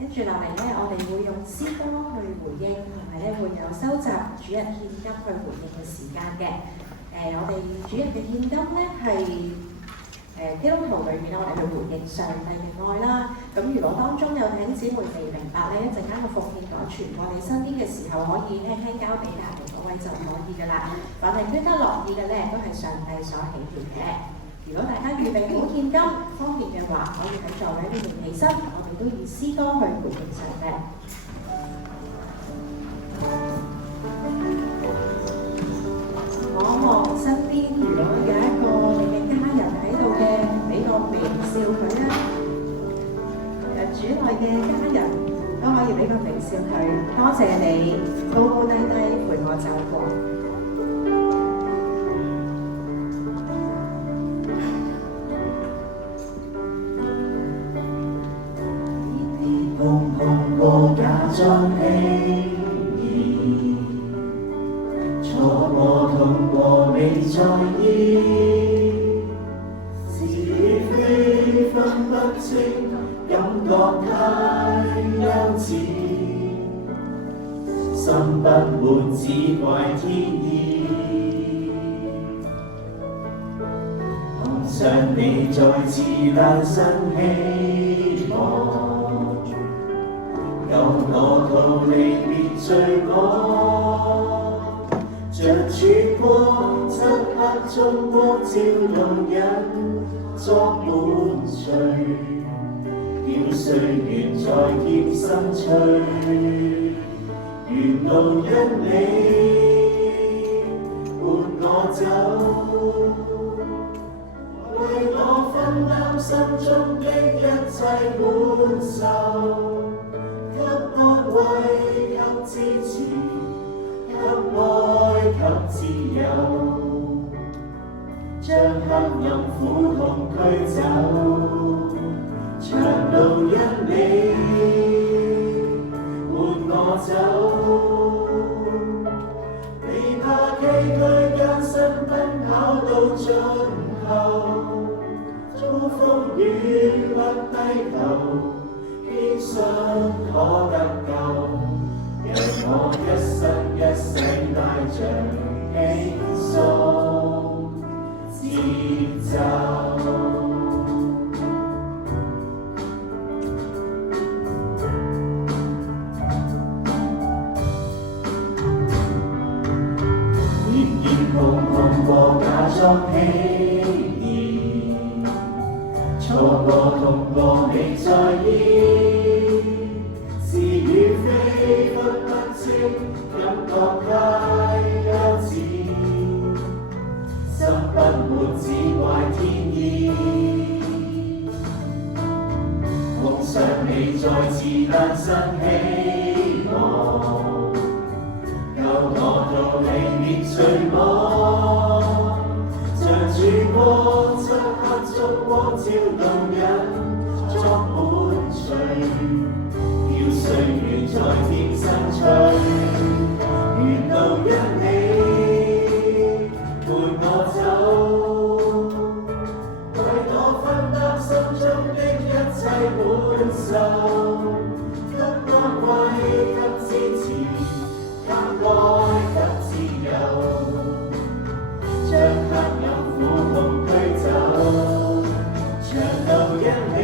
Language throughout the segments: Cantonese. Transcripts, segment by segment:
跟住落嚟咧，我哋會用詩歌去回應，同埋咧會有收集主日獻金去回應嘅時間嘅。我哋主日嘅獻金咧係基督徒裏面咧，我哋去回應上帝嘅愛啦。咁如果當中有弟兄姊妹未明白咧，一陣間個奉獻袋傳過你身邊嘅時候，可以輕輕交俾隔離嗰位就可以㗎啦。凡係捐得樂意嘅咧，都係上帝所喜悅嘅。如果大家預備好獻金方便嘅話，可以喺座位呢邊起身，我哋都以詩歌去回應上帝。我望身邊如果有一個你嘅家人喺度嘅，俾個微笑佢啊！主內嘅家人都可以俾個微笑佢，多謝你高高低低陪我走過。假裝輕易，錯過痛過未在意，是與非分不清，感覺太幼稚，心不滿只怪天意，碰上你再次誕生希望。由我逃離別罪過，像曙光，漆黑中光照路人作滿隨，叫歲月再添新趣。沿路因你伴我走，為我分擔心中的一切滿受。給安慰，給支持，給愛，給自由，將黑暗苦痛驅走。長路因你伴我走，未怕崎嶇艱辛奔跑到盡頭，遭風雨不低頭。堅信可得救，讓我一生一世帶着輕鬆節奏。跌跌碰碰過假裝輕易，錯過痛過未在意。感覺太幼稚，心不滿只怪天意，夢想你再次誕生希望，救我逃離滅罪網，像曙光漆黑中光照路人作滿隨，叫歲月再添新趣。沿路因你伴我走，為我分擔心中的一切滿受，給安慰，給支持，給愛，給自由，將黑暗苦痛驅走。長路因你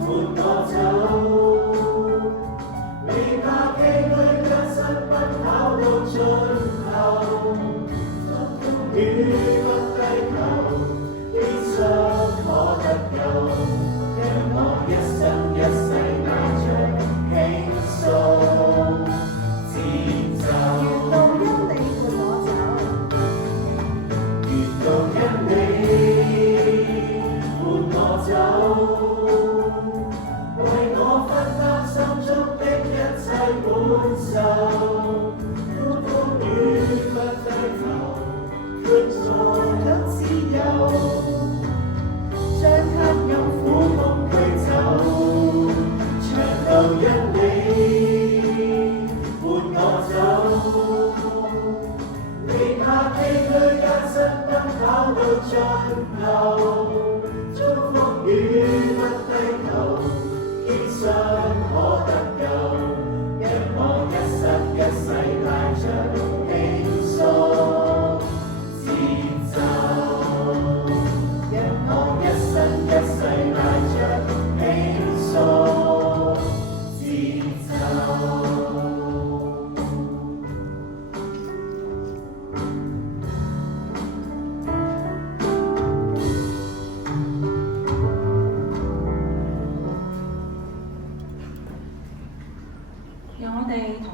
伴我走。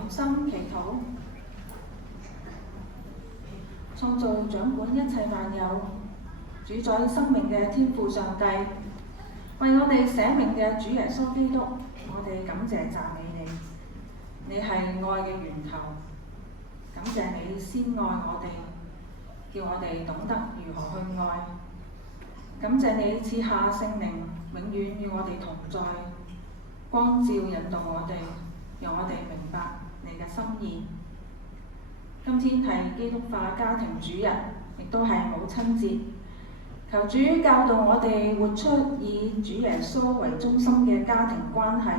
同心祈禱。創造掌管一切萬有、主宰生命嘅天父上帝，為我哋捨命嘅主耶穌基督，我哋感謝讚美你。你係愛嘅源頭，感謝你先愛我哋，叫我哋懂得如何去愛。感謝你賜下聖靈，永遠與我哋同在，光照引導我哋，讓我哋明白你嘅心意。今天係基督化家庭主日，亦都係母親節。求主教導我哋活出以主耶穌為中心嘅家庭關係，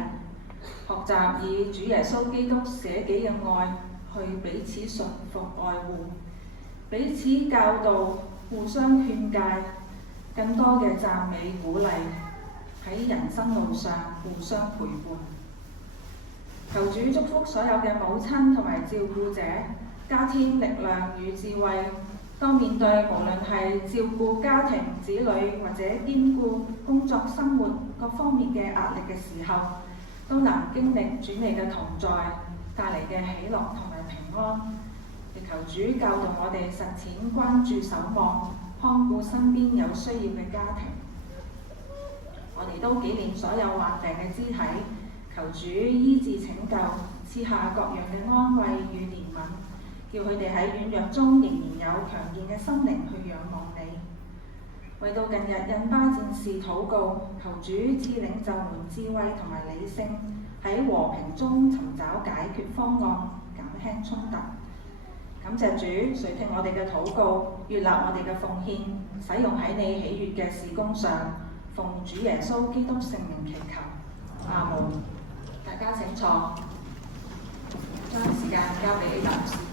學習以主耶穌基督捨己嘅愛去彼此順服愛護，彼此教導，互相勸誡，更多嘅讚美鼓勵，喺人生路上互相陪伴。求主祝福所有嘅母親同埋照顧者，加添力量與智慧，當面對無論係照顧家庭、子女或者兼顧工作生活各方面嘅壓力嘅時候，都能經歷主你嘅同在帶嚟嘅喜樂同埋平安。亦求主教導我哋實踐關注守望，看顧身邊有需要嘅家庭。我哋都紀念所有患病嘅肢體，求主醫治拯救，賜下各樣嘅安慰與憐憫，叫佢哋喺軟弱中仍然有強健嘅心靈去仰望你。為到近日印巴戰事禱告，求主賜領袖們智慧同埋理性，喺和平中尋找解決方案，減輕衝突。感謝主垂聽我哋嘅禱告，悅納我哋嘅奉獻，使用喺你喜悅嘅事工上。奉主耶穌基督聖名祈求，阿門。大家請坐，將時間交俾 A 老師。